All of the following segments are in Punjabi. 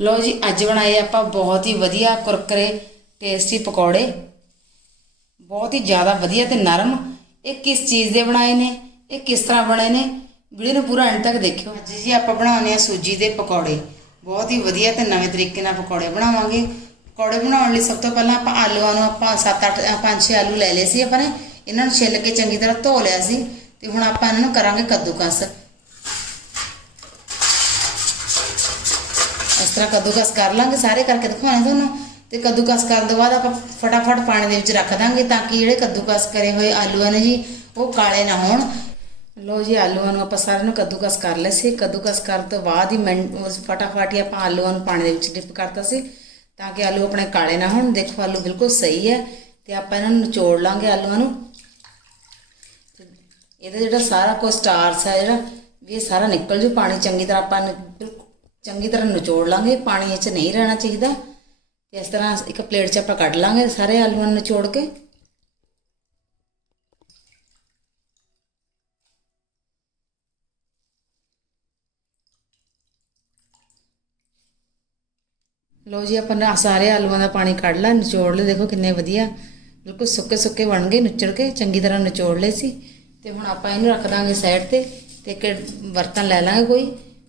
ਲਓ ਜੀ, ਅੱਜ ਬਣਾਏ ਆਪਾਂ ਬਹੁਤ ਹੀ ਵਧੀਆ ਕੁਰਕਰੇ ਟੇਸਟੀ ਪਕੌੜੇ। ਬਹੁਤ ਹੀ ਜ਼ਿਆਦਾ ਵਧੀਆ ਤੇ ਨਰਮ। ਇਹ ਕਿਸ ਚੀਜ਼ ਦੇ ਬਣਾਏ ਨੇ? ਇਹ ਕਿਸ ਤਰ੍ਹਾਂ ਬਣੇ ਨੇ? ਵੀਡੀਓ ਨੂੰ ਪੂਰਾ ਅੰਤ ਤੱਕ ਦੇਖਿਓ। ਅੱਜ ਜੀ ਆਪਾਂ ਬਣਾਉਣੇ ਆ ਸੂਜੀ ਦੇ ਪਕੌੜੇ। ਬਹੁਤ ਹੀ ਵਧੀਆ ਤੇ ਨਵੇਂ ਤਰੀਕੇ ਨਾਲ ਪਕੌੜੇ ਬਣਾਵਾਂਗੇ। ਪਕੌੜੇ ਬਣਾਉਣ ਲਈ ਸਭ ਤੋਂ ਪਹਿਲਾਂ ਆਪਾਂ ਆਲੂਆਂ ਨੂੰ ਆਪਾਂ 7-8 5-6 ਆਲੂ ਲੈ ਲਏ ਸੀ ਆਪਾਂ ਨੇ। ਇਹਨਾਂ ਨੂੰ ਛਿੱਲ ਕੇ ਚੰਗੀ ਤਰ੍ਹਾਂ ਧੋ ਲਿਆ ਸੀ। ਤੇ ਹੁਣ ਆਪਾਂ ਇਹਨਾਂ ਨੂੰ ਕਰਾਂਗੇ ਕੱਦੂਕਸ। ਇਸ ਤਰ੍ਹਾਂ ਕੱਦੂਕਸ ਕਰ ਲਾਂਗੇ, ਸਾਰੇ ਕਰਕੇ ਦਿਖਾਉਣੇ ਤੁਹਾਨੂੰ। ਤੇ ਕੱਦੂਕਸ ਕਰਨ ਤੋਂ ਬਾਅਦ ਆਪਾਂ ਫਟਾਫਟ ਪਾਣੀ ਦੇ ਵਿੱਚ ਰੱਖ ਦਾਂਗੇ ਤਾਂ ਕਿ ਜਿਹੜੇ ਕੱਦੂਕਸ ਕਰੇ ਹੋਏ ਆਲੂਆਂ ਨੇ ਜੀ, ਉਹ ਕਾਲੇ ਨਾ ਹੋਣ। ਲੋ ਜੀ, ਆਲੂਆਂ ਨੂੰ ਆਪਾਂ ਸਾਰਿਆਂ ਨੂੰ ਕੱਦੂਕਸ ਕਰ ਲਏ ਸੀ। ਕੱਦੂਕਸ ਕਰਨ ਤੋਂ ਬਾਅਦ ਹੀ ਮਿੰਟ ਉਸ ਫਟਾਫਟ ਹੀ ਆਪਾਂ ਆਲੂਆਂ ਨੂੰ ਪਾਣੀ ਦੇ ਵਿੱਚ ਡਿਪ ਕਰਤਾ ਸੀ, ਤਾਂ ਕਿ ਆਲੂ ਆਪਣੇ ਕਾਲੇ ਨਾ ਹੋਣ। ਦੇਖੋ, ਆਲੂ ਬਿਲਕੁਲ ਸਹੀ ਹੈ। ਤੇ ਆਪਾਂ ਇਹਨਾਂ ਨੂੰ ਨਿਚੋੜ ਲਾਂਗੇ ਆਲੂਆਂ ਨੂੰ। ਇਹਦਾ ਜਿਹੜਾ ਸਾਰਾ ਕੁਝ ਸਟਾਰਸ ਹੈ ਜਿਹੜਾ, ਵੀ ਇਹ ਸਾਰਾ ਨਿਕਲ ਜੂ ਪਾਣੀ। ਚੰਗੀ ਤਰ੍ਹਾਂ ਆਪਾਂ ਬਿਲਕੁਲ ਚੰਗੀ ਤਰ੍ਹਾਂ ਨਿਚੋੜ ਲਾਂਗੇ, ਪਾਣੀ ਇਹ 'ਚ ਨਹੀਂ ਰਹਿਣਾ ਚਾਹੀਦਾ। ਤੇ ਇਸ ਤਰ੍ਹਾਂ ਇੱਕ ਪਲੇਟ 'ਚ ਆਪਾਂ ਕੱਢ ਲਾਂਗੇ ਸਾਰੇ ਆਲੂਆਂ ਨੂੰ ਨਿਚੋੜ ਕੇ। ਲੋ ਜੀ, ਆਪਾਂ ਸਾਰੇ ਆਲੂਆਂ ਦਾ ਪਾਣੀ ਕੱਢ ਲਾ, ਨਿਚੋੜ ਲਏ। ਦੇਖੋ ਕਿੰਨੇ ਵਧੀਆ, ਬਿਲਕੁਲ ਸੁੱਕੇ ਸੁੱਕੇ ਬਣ ਗਏ, ਨੁੱਚੜ ਕੇ ਚੰਗੀ ਤਰ੍ਹਾਂ ਨਿਚੋੜ ਲਏ ਸੀ। ਤੇ ਹੁਣ ਆਪਾਂ ਇਹਨੂੰ ਰੱਖ ਦਾਂਗੇ ਸਾਈਡ ਤੇ ਤੇ ਇੱਕ ਬਰਤਨ ਲੈ ਲਾਂਗੇ ਕੋਈ।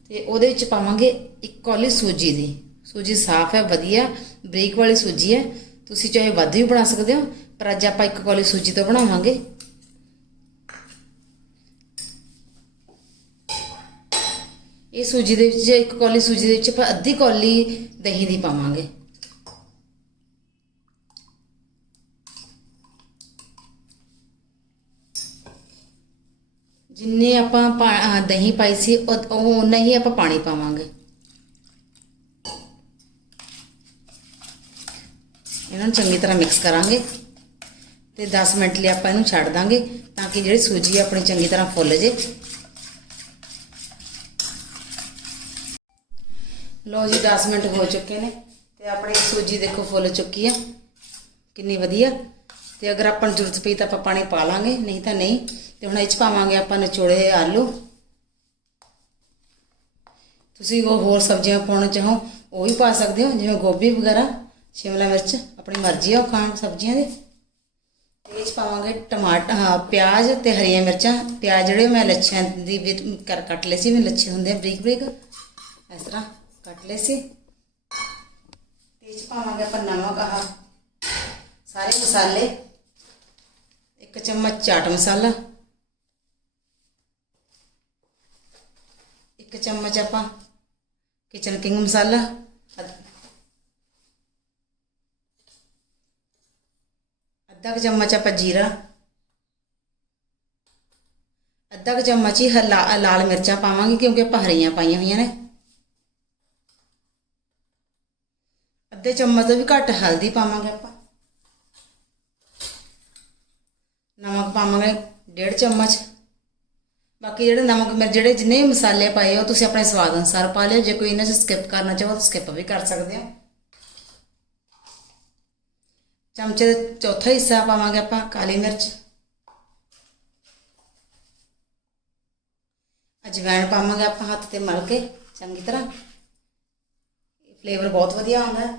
ਤੇ ਉਹਦੇ ਵਿੱਚ ਪਾਵਾਂਗੇ ਇੱਕ ਕੌਲੀ ਸੂਜੀ ਦੀ। ਸੂਜੀ ਸਾਫ਼ ਹੈ, ਵਧੀਆ, ਬਰੀਕ ਵਾਲੀ ਸੂਜੀ ਹੈ। ਤੁਸੀਂ ਚਾਹੇ ਵੱਧ ਵੀ ਬਣਾ ਸਕਦੇ ਹੋ, ਪਰ ਅੱਜ ਆਪਾਂ ਇੱਕ ਕੌਲੀ ਸੂਜੀ ਤੋਂ ਬਣਾਵਾਂਗੇ। ਇਹ ਸੂਜੀ ਦੇ ਵਿੱਚ, ਇੱਕ ਕੌਲੀ ਸੂਜੀ ਦੇ ਵਿੱਚ ਆਪਾਂ ਅੱਧੀ ਕੌਲੀ ਦਹੀਂ ਦੀ ਪਾਵਾਂਗੇ। ਜਿੰਨੇ ਆਪਾਂ ਪਾ- ਦਹੀਂ ਪਾਈ ਸੀ, ਉਹ ਉਹ ਉਨਾ ਹੀ ਆਪਾਂ ਪਾਣੀ ਪਾਵਾਂਗੇ। ਇਹਨਾਂ ਨੂੰ ਚੰਗੀ ਤਰ੍ਹਾਂ ਮਿਕਸ ਕਰਾਂਗੇ ਤੇ 10 ਮਿੰਟ ਲਈ ਆਪਾਂ ਇਹਨੂੰ ਛੱਡ ਦਾਂਗੇ ਤਾਂ ਕਿ ਜਿਹੜੀ ਸੂਜੀ ਹੈ ਆਪਣੀ ਚੰਗੀ ਤਰ੍ਹਾਂ ਫੁੱਲ ਜੇ। ਲੋ ਜੀ 10 ਮਿੰਟ ਹੋ ਚੁੱਕੇ ਨੇ ਤੇ ਆਪਣੀ ਸੂਜੀ ਦੇਖੋ ਫੁੱਲ ਚੁੱਕੀ ਆ। ਕਿੰਨੀ ਵਧੀਆ। ਤੇ ਅਗਰ ਆਪਾਂ ਨੂੰ ਜ਼ਰੂਰਤ ਪਈ ਤਾਂ ਆਪਾਂ ਪਾਣੀ ਪਾ ਲਾਂਗੇ, ਨਹੀਂ ਤਾਂ ਨਹੀਂ। ਤੇ ਹੁਣ ਇਹ ਚ ਪਾਵਾਂਗੇ ਆਪਾਂ ਨਿਚੋੜੇ ਆਲੂ। ਤੁਸੀਂ ਉਹ ਹੋਰ ਸਬਜ਼ੀਆਂ ਪਾਉਣਾ ਚਾਹੋ, ਉਹ ਵੀ ਪਾ ਸਕਦੇ ਹੋ, ਜਿਵੇਂ ਗੋਭੀ ਵਗੈਰਾ, ਸ਼ਿਮਲਾ ਮਿਰਚ, ਆਪਣੀ ਮਰਜ਼ੀ ਆ ਉਹ ਖਾਣ ਸਬਜ਼ੀਆਂ ਦੀ। ਤੇ ਇਹ ਚ ਪਾਵਾਂਗੇ ਟਮਾਟਰ, ਹਾਂ, ਪਿਆਜ਼ ਤੇ ਹਰੀਆਂ ਮਿਰਚਾਂ। ਪਿਆਜ਼ ਜਿਹੜੇ ਮੈਂ ਲੱਛਿਆਂ ਦੀ ਵਿੱਚ ਕਰ ਕੱਟ ਲਏ ਸੀ ਮੈਂ ਲੱਛੇ ਹੁੰਦੇ ਆ ਬਰੀਕ ਬਰੀਕ। ਇਸ ਤਰ੍ਹਾਂ ਕੱਟ ਲਏ ਸੀ। ਤੇ ਇਹ ਚ ਪਾਵਾਂਗੇ ਆਪਾਂ ਨਮਕ, ਆਹ, ਸਾਰੇ ਮਸਾਲੇ। ਇੱਕ ਚਮਚ ਚਾਟ ਮਸਾਲਾ। ਇੱਕ ਚਮਚ ਆਪਾਂ ਕਿਚਨ ਕਿੰਗ ਮਸਾਲਾ ਅੱਧਾ ਕੁ ਚਮਚ ਆਪਾਂ ਜੀਰਾ, ਅੱਧਾ ਕੁ ਚਮਚ ਹੀ ਹਲਾ- ਲਾਲ ਮਿਰਚਾਂ ਪਾਵਾਂਗੇ ਕਿਉਂਕਿ ਆਪਾਂ ਹਰੀਆਂ ਪਾਈਆਂ ਹੋਈਆਂ ਨੇ। ਅੱਧੇ ਚਮਚ ਤੋਂ ਵੀ ਘੱਟ ਹਲਦੀ ਪਾਵਾਂਗੇ ਆਪਾਂ। ਨਮਕ ਪਾਵਾਂਗੇ, ਡੇਢ ਚਮਚ। ਬਾਕੀ ਜਿਹੜੇ ਨਮਕ ਮਿਰਚ, ਜਿਹੜੇ ਜਿੰਨੇ ਵੀ ਮਸਾਲੇ ਪਾਏ ਆ, ਉਹ ਤੁਸੀਂ ਆਪਣੇ ਸਵਾਦ ਅਨੁਸਾਰ ਪਾ ਲਿਓ। ਜੇ ਕੋਈ ਇਹਨਾਂ 'ਚ ਸਕਿਪ ਕਰਨਾ ਚਾਹੋ, ਤਾਂ ਸਕਿਪ ਵੀ ਕਰ ਸਕਦੇ ਹੋ ਚਮਚੇ ਦਾ ਚੌਥਾ ਹਿੱਸਾ ਪਾਵਾਂਗੇ ਆਪਾਂ, ਕਾਲੀ ਮਿਰਚ। ਅਜਵਾਇਣ ਪਾਵਾਂਗੇ ਆਪਾਂ ਹੱਥ ਤੇ ਮਲ ਕੇ, ਚੰਗੀ ਤਰ੍ਹਾਂ। ਫਲੇਵਰ ਬਹੁਤ ਵਧੀਆ ਆਉਂਦਾ ਹੈ।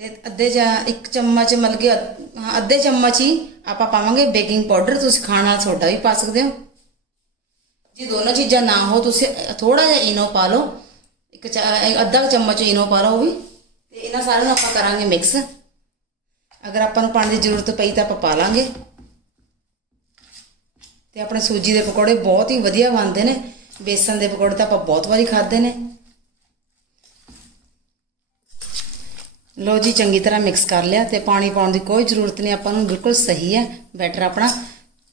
ਤੇ ਅੱਧੇ ਜਾਂ ਇੱਕ ਚਮਚ ਮਤਲਬ ਕਿ ਅੱਧੇ ਚਮਚ ਹੀ ਆਪਾਂ ਪਾਵਾਂਗੇ ਬੇਕਿੰਗ ਪਾਊਡਰ ਤੁਸੀਂ ਖਾਣ ਵਾਲਾ ਸੋਡਾ ਵੀ ਪਾ ਸਕਦੇ ਹੋ। ਜੇ ਦੋਨੋਂ ਚੀਜ਼ਾਂ ਨਾ ਹੋ, ਤੁਸੀਂ ਥੋੜਾ ਜਿਹਾ ਇਨੋ ਪਾ ਲਓ। ਇੱਕ ਚ- ਅੱਧਾ ਕੁ ਚਮਚ ਇਨੋ ਪਾ ਲਓ ਉਹ ਵੀ। ਤੇ ਇਹਨਾਂ ਸਾਰਿਆਂ ਨੂੰ ਆਪਾਂ ਕਰਾਂਗੇ ਮਿਕਸ ਅਗਰ ਆਪਾਂ ਨੂੰ ਪਾਣੀ ਦੀ ਜ਼ਰੂਰਤ ਪਈ ਤਾਂ ਆਪਾਂ ਪਾ ਲਾਂਗੇ। ਤੇ ਆਪਣੇ ਸੂਜੀ ਦੇ ਪਕੌੜੇ ਬਹੁਤ ਹੀ ਵਧੀਆ ਬਣਦੇ ਨੇ। ਬੇਸਨ ਦੇ ਪਕੌੜੇ ਤਾਂ ਆਪਾਂ ਬਹੁਤ ਵਾਰੀ ਖਾਦੇ ਨੇ। ਲੋ ਜੀ, ਚੰਗੀ ਤਰ੍ਹਾਂ ਮਿਕਸ ਕਰ ਲਿਆ ਤੇ ਪਾਣੀ ਪਾਉਣ ਦੀ ਕੋਈ ਜ਼ਰੂਰਤ ਨਹੀਂ, ਆਪਾਂ ਨੂੰ ਬਿਲਕੁਲ ਸਹੀ ਹੈ ਬੈਟਰ ਆਪਣਾ।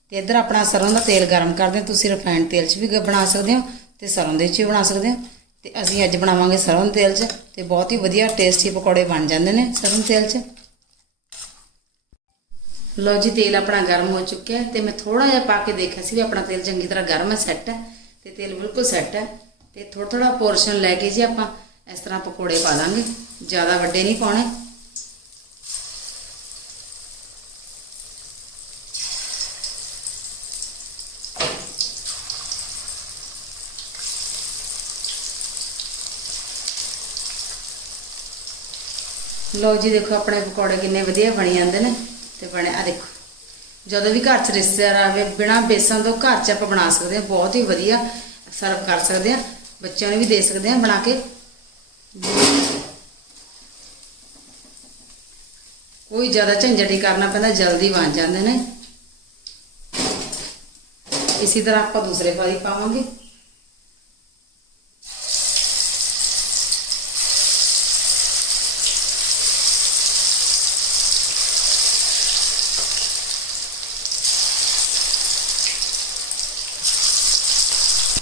ਤੇ ਇੱਧਰ ਆਪਣਾ ਸਰੋਂ ਦਾ ਤੇਲ ਗਰਮ ਕਰਦੇ ਹਾਂ, ਤੁਸੀਂ ਰਿਫਾਈਨਡ ਤੇਲ 'ਚ ਵੀ ਗ- ਬਣਾ ਸਕਦੇ ਹੋ ਤੇ ਸਰੋਂ ਦੇ 'ਚ ਵੀ ਬਣਾ ਸਕਦੇ ਹੋ। ਤੇ ਅਸੀਂ ਅੱਜ ਬਣਾਵਾਂਗੇ ਸਰੋਂ ਤੇਲ 'ਚ ਤੇ ਬਹੁਤ ਹੀ ਵਧੀਆ ਟੇਸਟੀ ਪਕੌੜੇ ਬਣ ਜਾਂਦੇ ਨੇ ਸਰੋਂ ਤੇਲ 'ਚ। ਲੋ ਜੀ, ਤੇਲ ਆਪਣਾ ਗਰਮ ਹੋ ਚੁੱਕਿਆ ਹੈ ਤੇ ਮੈਂ ਥੋੜਾ ਜਿਹਾ ਪਾ ਕੇ ਦੇਖਿਆ ਸੀ ਵੀ ਆਪਣਾ ਤੇਲ ਚੰਗੀ ਤਰ੍ਹਾਂ ਗਰਮ ਹੈ ਸੈੱਟ ਹੈ ਤੇ ਤੇਲ ਬਿਲਕੁਲ ਸੈੱਟ ਹੈ। ਤੇ ਥੋੜਾ ਥੋੜਾ ਪੋਰਸ਼ਨ ਲੈ ਕੇ ਜੀ ਆਪਾਂ ਇਸ ਤਰ੍ਹਾਂ ਪਕੌੜੇ ਪਾ ਦਾਂਗੇ। ਜ਼ਿਆਦਾ ਵੱਡੇ ਨਹੀਂ ਪਾਉਣੇ। ਲੋ ਜੀ, ਦੇਖੋ ਆਪਣੇ ਪਕੌੜੇ ਕਿੰਨੇ ਵਧੀਆ ਬਣ ਜਾਂਦੇ ਨੇ ਤੇ ਬਣਿਆ ਆ ਦੇਖੋ। ਜਦੋਂ ਵੀ ਘਰ 'ਚ ਰਿਸ਼ਤੇਦਾਰ ਆਵੇ, ਬਿਨਾ ਬੇਸਣ ਤੋਂ ਘਰ 'ਚ ਆਪਾਂ ਬਣਾ ਸਕਦੇ ਹਾਂ। ਬਹੁਤ ਹੀ ਵਧੀਆ ਸਰਵ ਕਰ ਸਕਦੇ ਹਾਂ। ਬੱਚਿਆਂ ਨੂੰ ਵੀ ਦੇ ਸਕਦੇ ਹਾਂ ਬਣਾ ਕੇ। ਕੋਈ ਜ਼ਿਆਦਾ ਝੰਜਟੀ ਕਰਨਾ ਪੈਂਦਾ, ਜਲਦੀ ਬਣ ਜਾਂਦੇ ਨੇ। ਇਸੇ ਤਰ੍ਹਾਂ ਆਪਾਂ ਦੂਸਰੇ ਵਾਰੀ ਪਾਵਾਂਗੇ।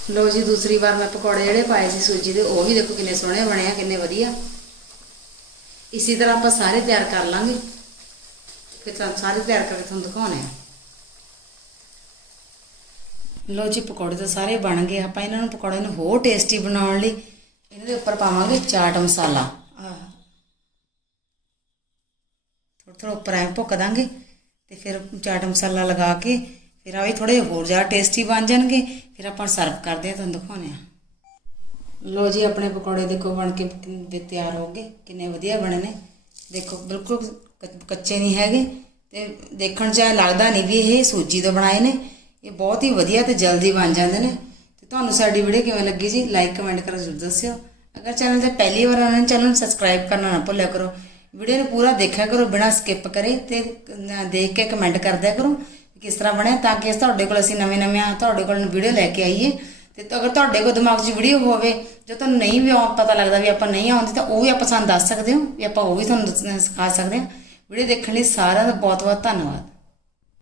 ਲੋ ਜੀ ਦੂਸਰੀ ਵਾਰ ਮੈਂ ਪਕੌੜੇ ਜਿਹੜੇ ਪਾਏ ਸੀ ਸੂਜੀ ਦੇ ਉਹ ਵੀ ਦੇਖੋ ਕਿੰਨੇ ਸੋਹਣੇ ਬਣੇ ਆ ਕਿੰਨੇ ਵਧੀਆ। ਇਸੇ ਤਰ੍ਹਾਂ ਆਪਾਂ ਸਾਰੇ ਤਿਆਰ ਕਰ ਲਾਂਗੇ। ਫਿਰ ਤੁਹਾਨੂੰ ਸਾਰੇ ਤਿਆਰ ਕਰਕੇ ਤੁਹਾਨੂੰ ਦਿਖਾਉਣੇ ਆ। ਲੋ ਜੀ ਪਕੌੜੇ ਤਾਂ ਸਾਰੇ ਬਣ ਗਏ। ਆਪਾਂ ਇਹਨਾਂ ਨੂੰ ਪਕੌੜੇ ਨੂੰ ਹੋਰ ਟੇਸਟੀ ਬਣਾਉਣ ਲਈ ਇਹਨਾਂ ਦੇ ਉੱਪਰ ਪਾਵਾਂਗੇ ਚਾਟ ਮਸਾਲਾ। ਆਹ। ਥੋੜਾ ਥੋੜਾ ਉੱਪਰ ਐ ਭੁੱਕ ਦਾਂਗੇ ਤੇ ਫਿਰ ਚਾਟ ਮਸਾਲਾ ਲਗਾ ਕੇ ਫਿਰ ਆਵੇ ਵੀ ਥੋੜੇ ਹੋਰ ਜ਼ਿਆਦਾ ਟੇਸਟੀ ਬਣ ਜਾਣਗੇ, ਫਿਰ ਆਪਾਂ ਸਰਵ ਕਰਦੇ ਆ ਤੁਹਾਨੂੰ ਦਿਖਾਉਂਦੇ ਆ ਲੋ ਜੀ, ਆਪਣੇ ਪਕੌੜੇ ਦੇਖੋ ਬਣ ਕੇ ਵੀ ਤਿਆਰ ਹੋ ਗਏ, ਕਿੰਨੇ ਵਧੀਆ ਬਣੇ ਨੇ। ਦੇਖੋ, ਬਿਲਕੁਲ ਕ- ਕੱਚੇ ਨਹੀਂ ਹੈਗੇ ਤੇ ਦੇਖਣ 'ਚ ਲੱਗਦਾ ਨਹੀਂ ਵੀ ਇਹ ਸੂਜੀ ਤੋਂ ਬਣਾਏ ਨੇ। ਇਹ ਬਹੁਤ ਹੀ ਵਧੀਆ ਤੇ ਜਲਦੀ ਬਣ ਜਾਂਦੇ ਨੇ। ਤੇ ਤੁਹਾਨੂੰ ਸਾਡੀ ਵੀਡੀਓ ਕਿਵੇਂ ਲੱਗੀ ਜੀ ਲਾਈਕ ਕਮੈਂਟ ਕਰੋ, ਜ਼ਰੂਰ ਦੱਸਿਓ। ਅਗਰ ਚੈਨਲ ਤੇ ਪਹਿਲੀ ਵਾਰ ਆਉਣਾ ਚੈਨਲ ਨੂੰ ਸਬਸਕ੍ਰਾਈਬ ਕਰਨਾ ਨਾ ਭੁੱਲਿਆ ਕਰੋ। ਵੀਡੀਓ ਨੂੰ ਪੂਰਾ ਦੇਖਿਆ ਕਰੋ, ਬਿਨਾਂ ਸਕਿਪ ਕਰੇ ਤੇ ਦੇਖ ਕੇ ਕਮੈਂਟ ਕਰਦਿਆ ਕਰੋ। ਕਿਸ ਤਰ੍ਹਾਂ ਬਣਿਆ ਤਾਂ ਕਿ ਤੁਹਾਡੇ ਕੋਲ ਅਸੀਂ ਨਵੇਂ ਨਵੇਂ ਤੁਹਾਡੇ ਕੋਲ ਵੀਡੀਓ ਲੈ ਕੇ ਆਈਏ। ਤੇ ਅਗਰ ਤੁਹਾਡੇ ਕੋਲ ਦਿਮਾਗ 'ਚ ਵੀਡੀਓ ਹੋਵੇ, ਜੋ ਤੁਹਾਨੂੰ ਨਹੀਂ ਵੀ ਆਉਂ- ਪਤਾ ਲੱਗਦਾ ਵੀ ਆਪਾਂ ਨਹੀਂ ਆਉਂਦੀ, ਤਾਂ ਉਹ ਵੀ ਆਪਾਂ ਸਾਨੂੰ ਦੱਸ ਸਕਦੇ ਹੋ, ਵੀ ਆਪਾਂ ਉਹ ਵੀ ਤੁਹਾਨੂੰ ਸਿਖਾ ਸਕਦੇ ਹਾਂ। ਵੀਡੀਓ ਦੇਖਣ ਲਈ ਸਾਰਿਆਂ ਦਾ ਬਹੁਤ ਬਹੁਤ ਧੰਨਵਾਦ।